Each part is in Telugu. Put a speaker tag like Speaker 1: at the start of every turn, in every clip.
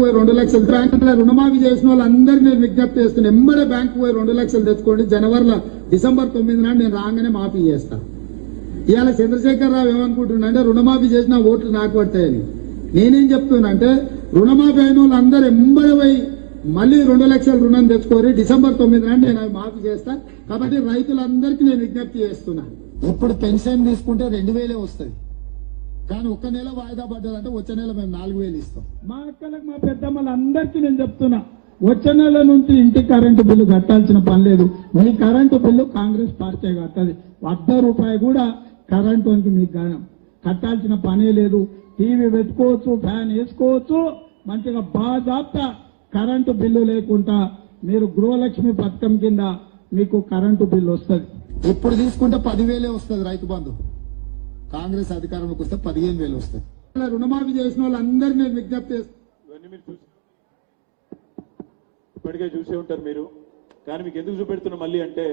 Speaker 1: పోయి రెండు లక్షలు బ్యాంకుల రుణమాఫీ చేసిన వాళ్ళందరినీ నేను విజ్ఞప్తి చేస్తున్నాను ఎంబడే బ్యాంకు పోయి రెండు లక్షలు తెచ్చుకోండి. జనవరిలో డిసెంబర్ తొమ్మిది నాడు నేను రాగానే మాఫీ చేస్తా. ఇవాళ చంద్రశేఖర్ రావు ఏమనుకుంటున్నా అంటే రుణమాఫీ చేసిన ఓట్లు నాకు పడతాయని. నేనేం చెప్తున్నా అంటే రుణమాఫీ అయిన వాళ్ళందరూ ఎంబడి పోయి మళ్ళీ రెండు లక్షల రుణం తెచ్చుకోరి డిసెంబర్ తొమ్మిది నాడు నేను అవి మాఫీ చేస్తా. కాబట్టి రైతులందరికీ నేను విజ్ఞప్తి చేస్తున్నా. ఇప్పుడు పెన్షన్ తీసుకుంటే రెండు వేలే వస్తుంది. కానీ ఒక్క నెల వాయిదా పడ్డదంటే వచ్చే నెల మేము నాలుగు వేలు ఇస్తాం.
Speaker 2: మా అక్కలకు మా పెద్దమ్మలందరికీ నేను చెప్తున్నా వచ్చే నెల నుంచి ఇంటి కరెంటు బిల్లు కట్టాల్సిన పని లేదు. మీ కరెంటు బిల్లు కాంగ్రెస్ పార్టీ కట్టదు. అర్ధ రూపాయి కూడా కరెంటు మీకు గానం కట్టాల్సిన పనే లేదు. టీవీ పెట్టుకోవచ్చు ఫ్యాన్ వేసుకోవచ్చు మంచిగా బాజాప్తా కరెంటు బిల్లు లేకుండా మీరు గృహలక్ష్మి పథకం కింద మీకు కరెంటు బిల్లు వస్తుంది.
Speaker 1: ఇప్పుడు తీసుకుంటే పదివేలే వస్తుంది రైతు బంధు. కాంగ్రెస్ అధికారంలోకి వస్తే పదిహేను వేలు వస్తాయి. రుణమాఫీ చేసిన వాళ్ళందరినీ నేను విజ్ఞప్తి చేస్తాను
Speaker 3: మీరు ఇప్పటికే చూసే ఉంటారు మీరు. కానీ మీకు ఎందుకు చూపెడుతున్నా మళ్ళీ అంటే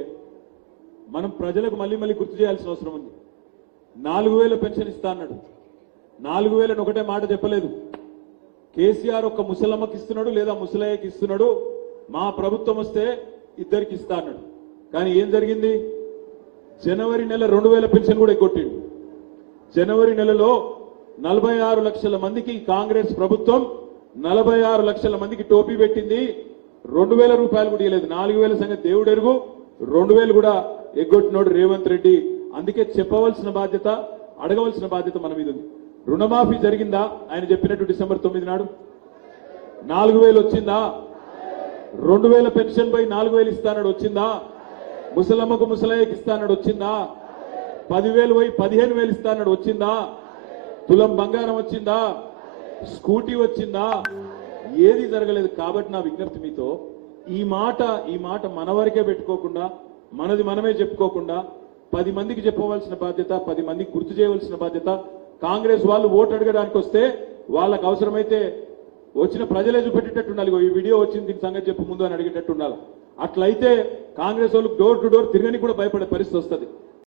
Speaker 3: మనం ప్రజలకు మళ్ళీ మళ్ళీ గుర్తు చేయాల్సిన అవసరం ఉంది. నాలుగు వేల పెన్షన్ ఇస్తా అన్నాడు. నాలుగు వేలని ఒకటే మాట చెప్పలేదు. కేసీఆర్ ఒక్క ముసలమ్మకి ఇస్తున్నాడు లేదా ముసలయ్యకి ఇస్తున్నాడు. మా ప్రభుత్వం వస్తే ఇద్దరికి ఇస్తా అన్నాడు. కానీ ఏం జరిగింది? జనవరి నెల రెండు వేల పెన్షన్ కూడా ఎగ్గొట్టిండు. జనవరి నెలలో నలభై ఆరు లక్షల మందికి కాంగ్రెస్ ప్రభుత్వం నలభై ఆరు లక్షల మందికి టోపీ పెట్టింది. రెండు వేల రూపాయలు కూడా ఇవ్వలేదు. నాలుగు వేల సంగతి దేవుడు ఎరుగు. రెండు వేలు కూడా ఎగ్గొట్టినోడు రేవంత్ రెడ్డి. అందుకే చెప్పవలసిన బాధ్యత అడగవలసిన బాధ్యత మన మీద ఉంది. రుణమాఫీ జరిగిందా? ఆయన చెప్పినట్టు డిసెంబర్ తొమ్మిది నాడు. నాలుగు వేలు వచ్చిందా? రెండు వేల పెన్షన్ పై నాలుగు వేలు ఇస్తానడు వచ్చిందా? ముసలమ్మకు ముసలయ్యకి ఇస్తానడు వచ్చిందా? పదివేలు పోయి పదిహేను వేలు ఇస్తానడు వచ్చిందా? తులం బంగారం వచ్చిందా? స్కూటీ వచ్చిందా? ఏది జరగలేదు. కాబట్టి నా విజ్ఞప్తి మీతో ఈ మాట ఈ మాట మన వరకే పెట్టుకోకుండా మనది మనమే చెప్పుకోకుండా పది మందికి చెప్పవలసిన బాధ్యత పది మందికి గుర్తు చేయవలసిన బాధ్యత కాంగ్రెస్ వాళ్ళు ఓటు అడగడానికి వస్తే వాళ్ళకు అవసరమైతే వచ్చిన ప్రజలే చూపెట్టేటట్టు ఉండాలి ఈ వీడియో వచ్చింది దీని సంగతి చెప్పు ముందు అని అడిగేటట్టు ఉండాలి అట్లయితే కాంగ్రెస్ వాళ్ళు డోర్ టు డోర్ తిరగని కూడా భయపడే పరిస్థితి వస్తుంది.